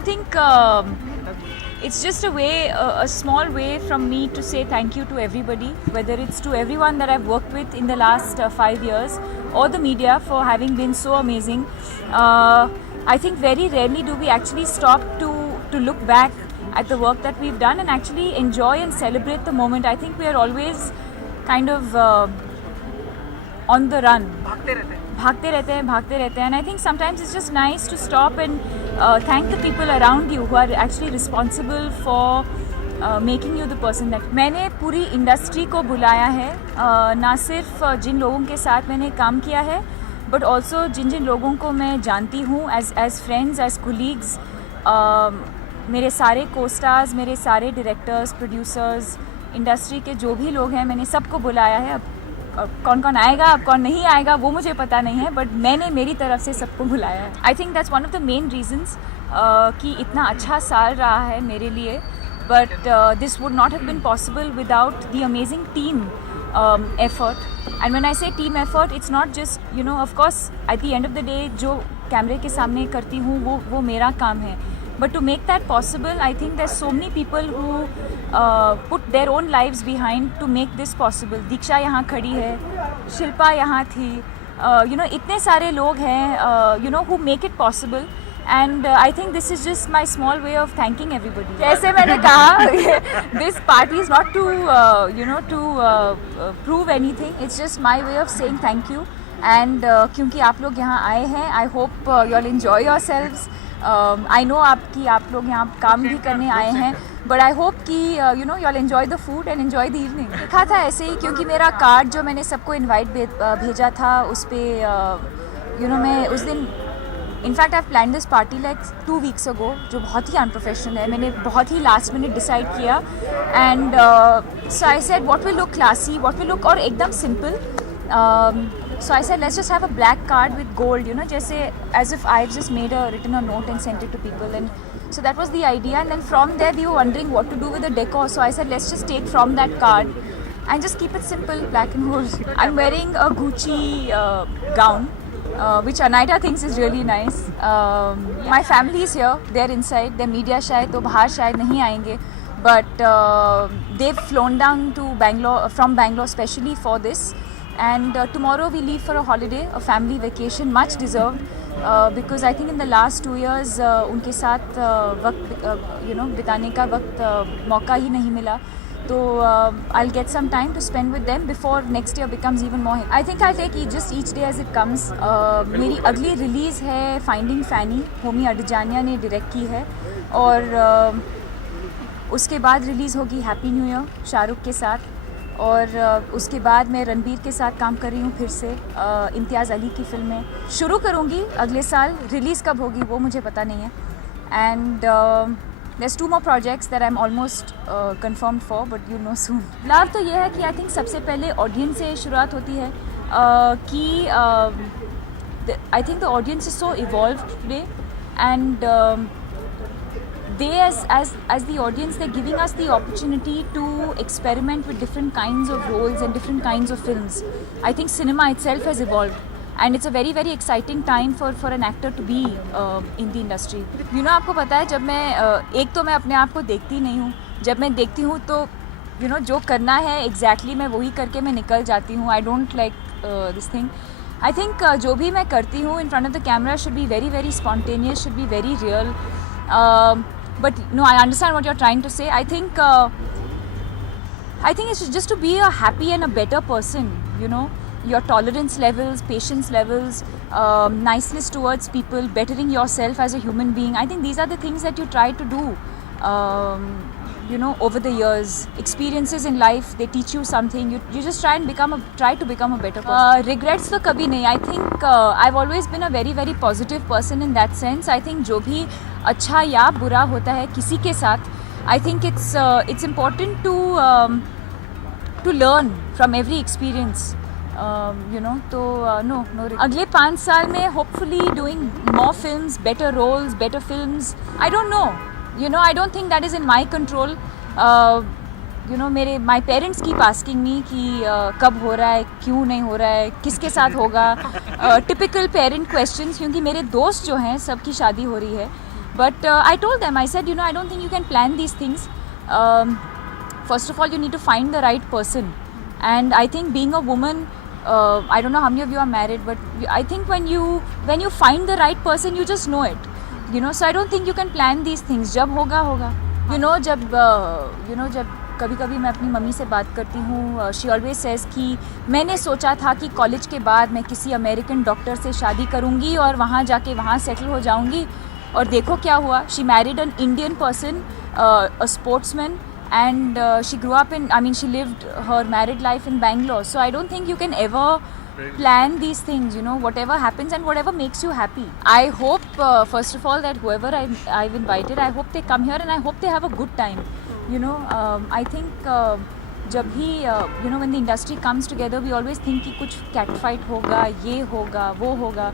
I think it's just a way, a small way from me to say thank you to everybody, whether it's to everyone that I've worked with in the last 5 years or the media for having been so amazing. I think very rarely do we actually stop to look back at the work that we've done and actually enjoy and celebrate the moment. I think we are always kind of on the run. भागते रहते हैं and I think sometimes it's just nice to stop and thank the people around you who are actually responsible for making you the person that मैंने पूरी industry को बुलाया है, ना सिर्फ जिन लोगों के साथ मैंने काम किया है बट ऑल्सो जिन जिन लोगों को मैं जानती हूँ एज फ्रेंड्स, एज कोलीग्स, मेरे सारे को स्टार्स, मेरे सारे डायरेक्टर्स, प्रोड्यूसर्स, इंडस्ट्री के जो भी लोग हैं, मैंने सबको बुलाया है. अब कौन कौन आएगा, अब कौन नहीं आएगा वो मुझे पता नहीं है, बट मैंने मेरी तरफ से सबको बुलाया है. I think that's one of the main reasons कि इतना अच्छा साल रहा है मेरे लिए, but this would not have been possible without the amazing team effort. And when I say team effort, it's not just, you know, of course at the end of the day जो कैमरे के सामने करती हूँ वो मेरा काम है, but to make that possible, I think there's so many people who put their own lives behind to make this possible. दीक्षा यहाँ खड़ी है, शिल्पा यहाँ थी, you know, इतने सारे लोग हैं, you know, who make it possible. And I think this is just my small way of thanking everybody. जैसे मैंने कहा, this party is not to you know, to prove anything. It's just my way of saying thank you. And क्योंकि आप लोग यहाँ आए हैं, I hope you all enjoy yourselves. I know आप लोग यहाँ काम भी करने आए हैं, but I hope कि you know, you all enjoy the food and enjoy the evening. लिखा था ऐसे ही क्योंकि मेरा कार्ड जो मैंने सबको इनवाइट भेजा था उस पर you know, मैं उस दिन in fact I plan this party like 2 weeks ago, जो बहुत ही अनप्रोफेशनल है. मैंने बहुत ही लास्ट मिनट डिसाइड किया and so I said what will look classy, what will look और एकदम simple. So I said let's just have a black card with gold, you know, जैसे as if I just made a written a note and sent it to people. And so that was the idea, and then from there we were wondering what to do with the decor, so I said let's just take from that card and just keep it simple, black and gold. I'm wearing a Gucci gown which Anaita thinks is really nice. My family is here, they're inside, they're media shy, तो बाहर शायद नहीं आएंगे, but they've flown down to Bangalore, from Bangalore specially for this, and tomorrow we leave for a holiday, a family vacation, much deserved, because I think in the last 2 years उनके साथ वक्त you know, बिताने का वक्त मौका ही नहीं मिला. So I'll get some time to spend with them before next year becomes even more. I think I'll take just each day as it comes. मेरी अगली रिलीज़ है फाइंडिंग फैनी, होमी अडजानिया ने डायरेक्ट की है, और उसके बाद रिलीज़ होगी हैप्पी न्यू ईयर शाहरुख के साथ, और उसके बाद मैं रणबीर के साथ काम कर रही हूँ फिर से. इम्तियाज़ अली की फिल्में शुरू करूँगी अगले साल, रिलीज़ कब होगी वो मुझे पता नहीं है. And there's 2 more projects that I'm almost confirmed for, but you'll know soon. Love तो ये है कि आई थिंक सबसे पहले ऑडियंस से शुरुआत होती है, कि I think the audience is so evolved today, and they as the audience, they're giving us the opportunity to experiment with different kinds of roles and different kinds of films. I think cinema itself has evolved, and it's a very very exciting time for an actor to be in the industry. You know, आपको पता है जब मैं एक तो मैं अपने आप को देखती नहीं हूँ, जब मैं देखती हूँ तो you know, जो करना है exactly मैं वही करके मैं निकल जाती हूँ. I don't like this thing. I think जो भी मैं करती हूँ in front of the camera should be very very spontaneous, should be very real. But no, I understand what you're trying to say. I think it's just to be a happy and a better person, you know. Your tolerance levels, patience levels, niceness towards people, bettering yourself as a human being. I think these are the things that you try to do, you know, over the years. Experiences in life, they teach you something. You just try to become a better person. Regrets तो कभी नहीं. I think I've always been a very very positive person in that sense. I think जो भी अच्छा या बुरा होता है किसी के साथ, I think it's important to learn from every experience. You know, तो no. अगले 5 साल में hopefully doing more films, better roles, better films. I don't know. You know, I don't think that is in my control. You know, my parents keep asking me कि कब हो रहा है, क्यों नहीं हो रहा है, किसके साथ होगा. Typical parent questions, क्योंकि मेरे दोस्त जो हैं सबकी शादी हो रही है. But I told them, I said, you know, I don't think you can plan these things. First of all, you need to find the right person. And I think being a woman, I don't know how many of you are married, but I think when you find the right person, you just know it. You know, so I don't think you can plan these things. जब होगा होगा. You know, जब कभी कभी मैं अपनी mummy से बात करती हूँ, शी ऑलवेज सेज कि मैंने सोचा था कि कॉलेज के बाद मैं किसी अमेरिकन डॉक्टर से शादी करूँगी और वहाँ जाके वहाँ सेटल हो जाऊँगी, और देखो क्या हुआ. She married an Indian person, a sportsman, and she grew up in, I mean, she lived her married life in Bangalore. So I don't think you can ever plan these things, you know, whatever happens and whatever makes you happy. I hope, first of all, that whoever I've invited, I hope they come here and I hope they have a good time. You know, I think जब भी you know, when the industry comes together, we always think कि कुछ cat fight होगा, ये होगा, वो होगा.